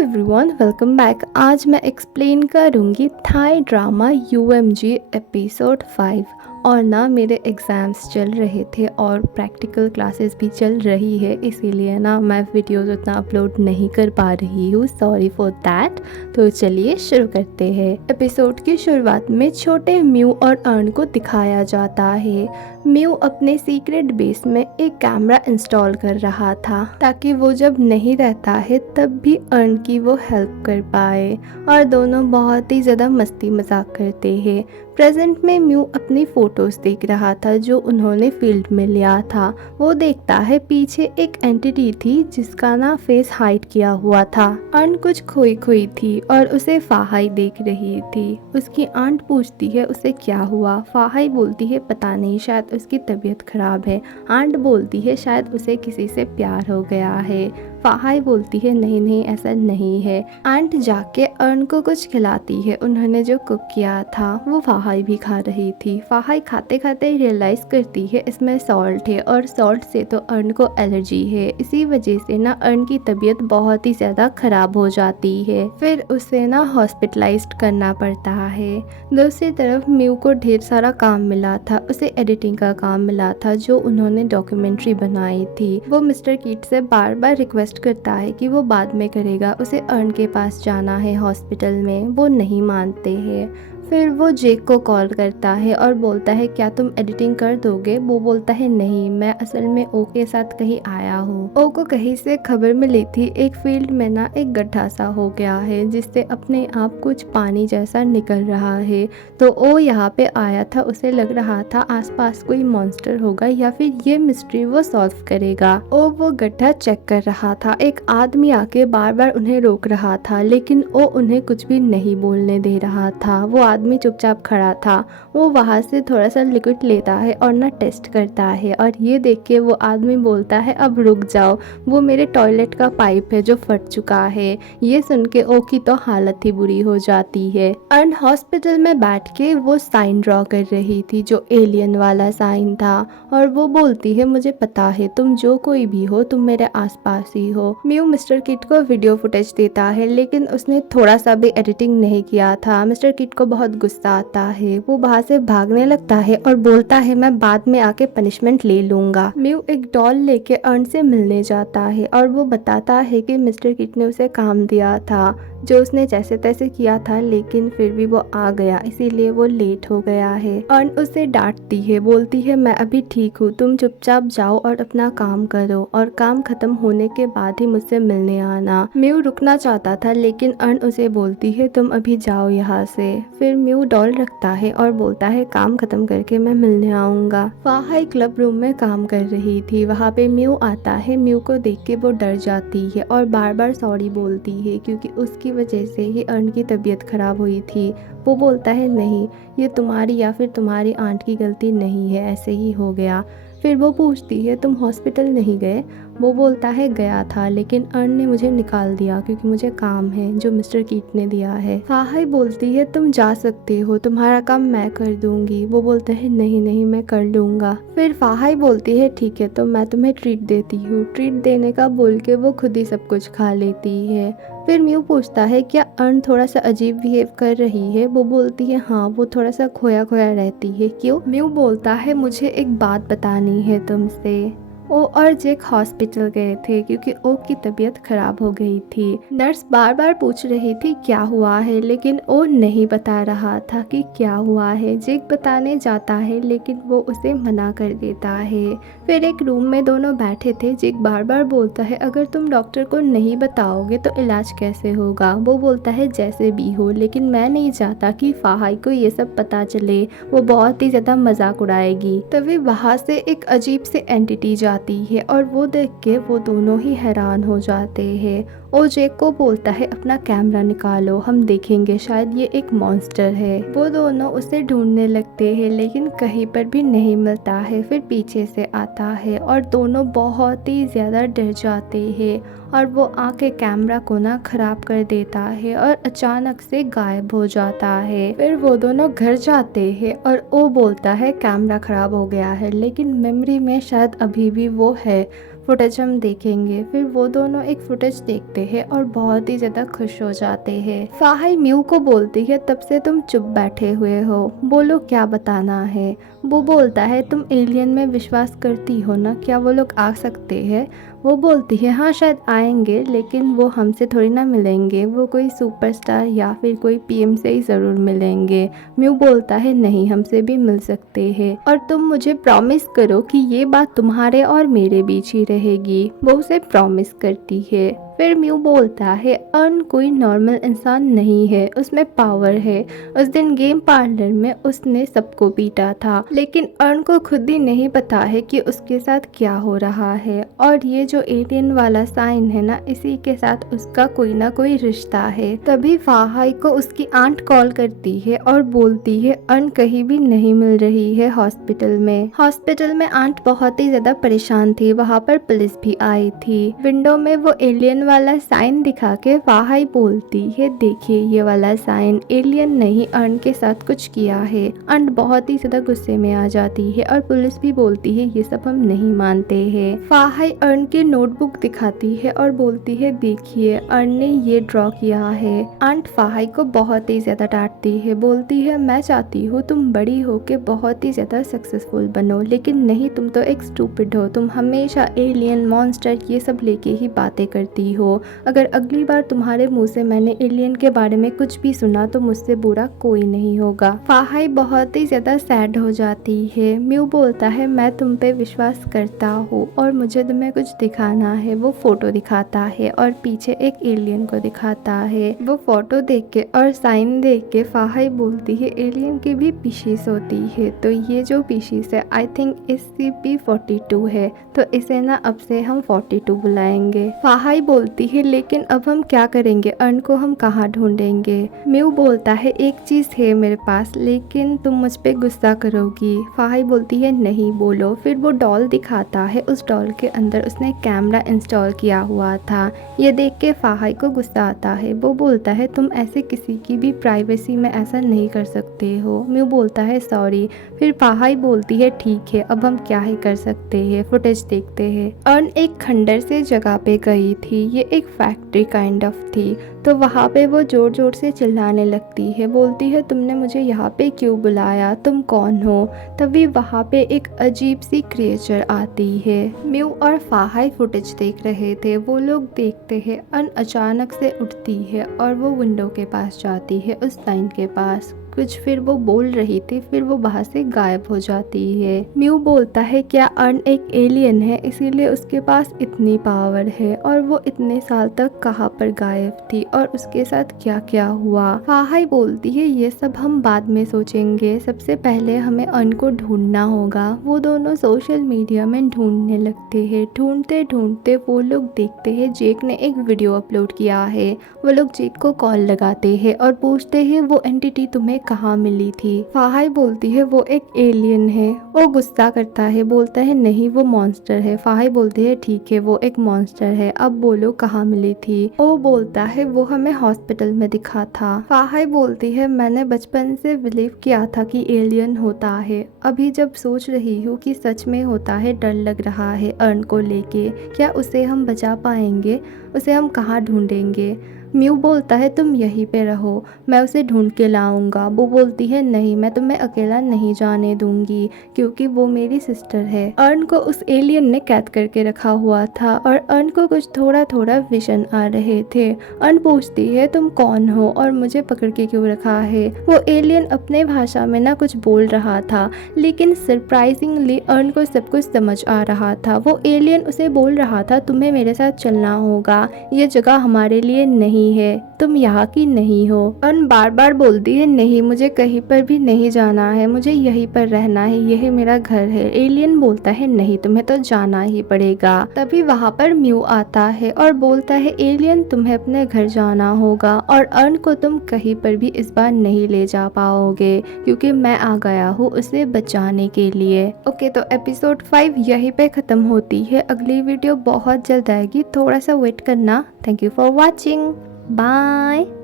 Everyone, welcome back. आज मैं explain करूँगी थाई ड्रामा यूएमजी एपिसोड 5। और ना मेरे एग्ज़ाम्स चल रहे थे और प्रैक्टिकल क्लासेस भी चल रही है, इसीलिए ना मैं वीडियोस उतना अपलोड नहीं कर पा रही हूँ। Sorry for that. तो चलिए शुरू करते हैं। एपिसोड की शुरुआत में छोटे म्यू और अर्न को दिखाया जाता है। म्यू अपने सीक्रेट बेस में एक कैमरा इंस्टॉल कर रहा था ताकि वो जब नहीं रहता है तब भी अर्न की वो हेल्प कर पाए, और दोनों बहुत ही ज़्यादा मस्ती मजाक करते हैं। प्रेजेंट में म्यू अपनी फ़ोटोज़ देख रहा था जो उन्होंने फील्ड में लिया था। वो देखता है पीछे एक एंटिटी थी जिसका ना फेस हाइड किया हुआ था। अर्न कुछ खोई खोई थी और उसे फाहाई देख रही थी। उसकी आंट पूछती है उसे क्या हुआ। फाहाई बोलती है पता नहीं, शायद उसकी तबीयत खराब है। आंट बोलती है शायद उसे किसी से प्यार हो गया है। फाहाई बोलती है नहीं नहीं, ऐसा नहीं है। आंट जाके अर्न को कुछ खिलाती है। उन्होंने जो कुक किया था वो फाहाई भी खा रही थी। फाहाई खाते खाते रियलाइज करती है इसमें सॉल्ट है, और सॉल्ट से तो अर्न को एलर्जी है। इसी वजह से ना अर्न की तबीयत बहुत ही ज्यादा खराब हो जाती है। फिर उसे ना हॉस्पिटलाइज्ड करना पड़ता है। दूसरी तरफ म्यू को ढेर सारा काम मिला था। उसे एडिटिंग का काम मिला था जो उन्होंने डॉक्यूमेंट्री बनाई थी। वो मिस्टर कीट से बार बार रिक्वेस्ट करता है कि वो बाद में करेगा, उसे अर्न के पास जाना है हॉस्पिटल में। वो नहीं मानते हैं। फिर वो जेक को कॉल करता है और बोलता है क्या तुम एडिटिंग कर दोगे। वो बोलता है नहीं, मैं असल में ओ के साथ कहीं आया हूँ। ओ को कहीं से खबर मिली थी एक फील्ड में ना एक गड्ढा सा हो गया है जिससे अपने आप कुछ पानी जैसा निकल रहा है। तो ओ यहाँ पे आया था। उसे लग रहा था आसपास कोई मॉन्स्टर होगा या फिर ये मिस्ट्री वो सॉल्व करेगा। ओ वो गड्ढा चेक कर रहा था। एक आदमी आके बार बार उन्हें रोक रहा था लेकिन ओ उन्हें कुछ भी नहीं बोलने दे रहा था। वो आदमी चुपचाप खड़ा था। वो वहां से थोड़ा सा लिक्विड लेता है और ना टेस्ट करता है, और ये देख के वो आदमी बोलता है अब रुक जाओ, वो मेरे टॉयलेट का पाइप है जो फट चुका है। ये सुन के ओ की तो हालत ही बुरी हो जाती है। अर्न हॉस्पिटल में बैठ के वो साइन ड्रॉ कर रही थी जो एलियन वाला साइन था, और वो बोलती है मुझे पता है तुम जो कोई भी हो तुम मेरे आसपास ही हो। म्यू मिस्टर किट को वीडियो फुटेज देता है लेकिन उसने थोड़ा सा भी एडिटिंग नहीं किया था। मिस्टर किट को बहुत गुस्सा आता है। वो वहां से भागने लगता है और बोलता है मैं बाद में आके पनिशमेंट ले लूंगा। म्यू एक डॉल लेके अर्न से मिलने जाता है और वो बताता है कि मिस्टर किट ने उसे काम दिया था जो उसने जैसे तैसे किया था, लेकिन फिर भी वो आ गया इसीलिए वो लेट हो गया है। अर्न उसे डांटती है, बोलती है मैं अभी ठीक हूँ, तुम चुपचाप जाओ और अपना काम करो और काम खत्म होने के बाद ही मुझसे मिलने आना। म्यू रुकना चाहता था लेकिन अर्न उसे बोलती है तुम अभी जाओ यहाँ से। फिर म्यू डॉल रखता है और बोलता है काम खत्म करके मैं मिलने आऊंगा। फाहाई क्लब रूम में काम कर रही थी। वहाँ पे म्यू आता है। म्यू को देख के वो डर जाती है और बार बार सॉरी बोलती है क्योंकि उसकी वजह से ही अर्न की तबीयत खराब हुई थी। वो बोलता है नहीं, ये तुम्हारी या फिर तुम्हारी आंट की गलती नहीं है, ऐसे ही हो गया। फिर वो पूछती है तुम हॉस्पिटल नहीं गए। वो बोलता है गया था लेकिन अर्न ने मुझे निकाल दिया क्योंकि मुझे काम है जो मिस्टर कीट ने दिया है। फाहाई बोलती है तुम जा सकते हो, तुम्हारा काम मैं कर दूंगी। वो बोलते हैं नहीं नहीं, मैं कर लूंगा। फिर फाहाई बोलती है ठीक है तो मैं तुम्हें ट्रीट देती हूँ। ट्रीट देने का बोल के वो खुद ही सब कुछ खा लेती है। फिर म्यू पूछता है क्या अर्न थोड़ा सा अजीब बिहेव कर रही है। वो बोलती है हाँ, वो थोड़ा सा खोया खोया रहती है। क्यों? म्यू बोलता है मुझे एक बात बतानी है तुमसे। ओ और जेक हॉस्पिटल गए थे क्योंकि ओ की तबीयत खराब हो गई थी। नर्स बार बार पूछ रही थी क्या हुआ है लेकिन ओ नहीं बता रहा था कि क्या हुआ है। जेक बताने जाता है लेकिन वो उसे मना कर देता है। फिर एक रूम में दोनों बैठे थे। जेक बार बार बोलता है अगर तुम डॉक्टर को नहीं बताओगे तो इलाज कैसे होगा। वो बोलता है जैसे भी हो, लेकिन मैं नहीं चाहता कि फाहाई को ये सब पता चले, वो बहुत ही ज्यादा मजाक उड़ाएगी। तभी वहां से एक अजीब से एंटिटी जाती है और वो देख के वो दोनों ही हैरान हो जाते हैं। ओ जेक को बोलता है अपना कैमरा निकालो, हम देखेंगे शायद ये एक मॉन्स्टर है। वो दोनों उसे ढूंढने लगते हैं लेकिन कहीं पर भी नहीं मिलता है। फिर पीछे से आता है और दोनों बहुत ही ज्यादा डर जाते हैं और वो आके कैमरा को ना खराब कर देता है और अचानक से गायब हो जाता है। फिर वो दोनों घर जाते हैं और वो बोलता है कैमरा खराब हो गया है लेकिन मेमोरी में शायद अभी भी वो है। फुटेज हम देखेंगे। फिर वो दोनों एक फुटेज देखते हैं और बहुत ही ज़्यादा खुश हो जाते हैं। फाहाई म्यू को बोलती है तब से तुम चुप बैठे हुए हो, बोलो क्या बताना है। वो बोलता है तुम एलियन में विश्वास करती हो ना, क्या वो लोग आ सकते हैं। वो बोलती है हाँ शायद आएंगे, लेकिन वो हमसे थोड़ी ना मिलेंगे, वो कोई सुपरस्टार या फिर कोई पीएम से ही ज़रूर मिलेंगे। म्यू बोलता है नहीं, हमसे भी मिल सकते हैं और तुम मुझे प्रॉमिस करो कि ये बात तुम्हारे और मेरे बीच ही रहेगी। वो उसे प्रॉमिस करती है। फिर म्यू बोलता है अर्न कोई नॉर्मल इंसान नहीं है, उसमें पावर है। उस दिन गेम पार्लर में उसने सबको पीटा था, लेकिन अर्न को खुद ही नहीं पता है कि उसके साथ क्या हो रहा है। और ये जो एलियन वाला साइन है ना, इसी के साथ उसका कोई ना कोई रिश्ता है। तभी फाहाई को उसकी आंट कॉल करती है और बोलती है अर्न कहीं भी नहीं मिल रही है हॉस्पिटल में। हॉस्पिटल में आंट बहुत ही ज्यादा परेशान थी, वहाँ पर पुलिस भी आई थी। विंडो में वो एलियन वाला साइन दिखा के फाहाई बोलती है देखिए ये वाला साइन, एलियन नहीं अर्न के साथ कुछ किया है। अर्न बहुत ही ज्यादा गुस्से में आ जाती है और पुलिस भी बोलती है ये सब हम नहीं मानते हैं। फाहाई अर्न की नोटबुक दिखाती है और बोलती है देखिए अर्न ने ये ड्रॉ किया है। आंट फाहाई को बहुत ही ज्यादा डांटती है, बोलती है मैं चाहती हूँ तुम बड़ी हो के बहुत ही ज्यादा सक्सेसफुल बनो, लेकिन नहीं, तुम तो एक स्टूपिड हो, तुम हमेशा एलियन मॉन्स्टर ये सब लेके ही बातें करती हो। अगर अगली बार तुम्हारे मुंह से मैंने एलियन के बारे में कुछ भी सुना तो मुझसे बुरा कोई नहीं होगा। फाहाई बहुत ही ज्यादा सैड हो जाती है। म्यू बोलता है मैं तुम पे विश्वास करता हूँ और मुझे तुम्हें कुछ दिखाना है। वो फोटो दिखाता है और पीछे एक एलियन को दिखाता है। वो फोटो देख के और साइन देख के फाहाई बोलती है एलियन की भी पीशीस होती है, तो ये जो पीशीस है आई थिंक SCP-42 है, तो इसे ना अब से हम 42 बुलाएंगे। फाहाई बोलती है लेकिन अब हम क्या करेंगे, अर्न को हम कहाँ ढूंढेंगे। म्यू बोलता है एक चीज है मेरे पास, लेकिन तुम मुझ पे गुस्सा करोगी। फाहाई बोलती है नहीं, बोलो। फिर वो डॉल दिखाता है, उस डॉल के अंदर उसने कैमरा इंस्टॉल किया हुआ था। ये देख के फाहाई को गुस्सा आता है। वो बोलता है तुम ऐसे किसी की भी प्राइवेसी में ऐसा नहीं कर सकते हो। म्यू बोलता है सॉरी। फिर फाहाई बोलती है ठीक है, अब हम क्या ही कर सकते हैं, फुटेज देखते हैं। अर्न एक खंडर से जगह पे गई थी, ये एक फैक्ट्री काइंड ऑफ थी, तो वहाँ पे वो जोर जोर से चिल्लाने लगती है, बोलती है तुमने मुझे यहाँ पे क्यों बुलाया, तुम कौन हो। तभी वहाँ पे एक अजीब सी क्रिएचर आती है। म्यू और फाहाई फुटेज देख रहे थे, वो लोग देखते हैं अर्न अचानक से उठती है और वो विंडो के पास जाती है, उस साइन के पास कुछ फिर वो बोल रही थी, फिर वो वहाँ से गायब हो जाती है। म्यू बोलता है क्या अर्न एक एलियन है इसीलिए उसके पास इतनी पावर है, और वो इतने साल तक कहाँ पर गायब थी और उसके साथ क्या क्या हुआ। फाहाई बोलती है ये सब हम बाद में सोचेंगे, सबसे पहले हमें अर्न को ढूंढना होगा। वो दोनों सोशल मीडिया में ढूंढने लगते हैं। ढूंढते ढूंढते वो लोग देखते हैं जेक ने एक वीडियो अपलोड किया है। वो लोग जेक को कॉल लगाते हैं और पूछते हैं वो एंटिटी तुम्हें कहाँ मिली थी। फाहाई बोलती है वो एक एलियन है। वो गुस्सा करता है, बोलता है नहीं वो मॉन्स्टर है। फाहाई बोलती है ठीक है वो एक मॉन्स्टर है, अब बोलो कहाँ मिली थी। वो बोलता है वो हमें हॉस्पिटल में दिखा था। फाहाई बोलती है मैंने बचपन से बिलीव किया था कि एलियन होता है, अभी जब सोच रही हूँ कि सच में होता है डर लग रहा है अर्न को लेके। क्या उसे हम बचा पाएंगे, उसे हम कहाँ ढूंढेंगे। म्यू बोलता है तुम यहीं पे रहो, मैं उसे ढूंढ के लाऊंगा। वो बोलती है नहीं, मैं तुम्हें अकेला नहीं जाने दूंगी क्योंकि वो मेरी सिस्टर है। अर्न को उस एलियन ने कैद करके रखा हुआ था और अर्न को कुछ थोड़ा थोड़ा विजन आ रहे थे। अर्न पूछती है तुम कौन हो और मुझे पकड़ के क्यों रखा है। वो एलियन अपने भाषा में ना कुछ बोल रहा था, लेकिन सरप्राइजिंगली अर्न को सब कुछ समझ आ रहा था। वो एलियन उसे बोल रहा था तुम्हें मेरे साथ चलना होगा, ये जगह हमारे लिए नहीं है, तुम यहाँ की नहीं हो। अर्न बार बार बोलती है नहीं मुझे कहीं पर भी नहीं जाना है, मुझे यहीं पर रहना है, यह मेरा घर है। एलियन बोलता है नहीं तुम्हें तो जाना ही पड़ेगा। तभी वहाँ पर म्यू आता है और बोलता है एलियन तुम्हें अपने घर जाना होगा और अर्न को तुम कहीं पर भी इस बार नहीं ले जा पाओगे क्योंकि मैं आ गया हूँ उसे बचाने के लिए। ओके, तो एपिसोड 5 यहीं पे खत्म होती है। अगली वीडियो बहुत जल्द आएगी, थोड़ा सा वेट करना। Thank you for watching, bye.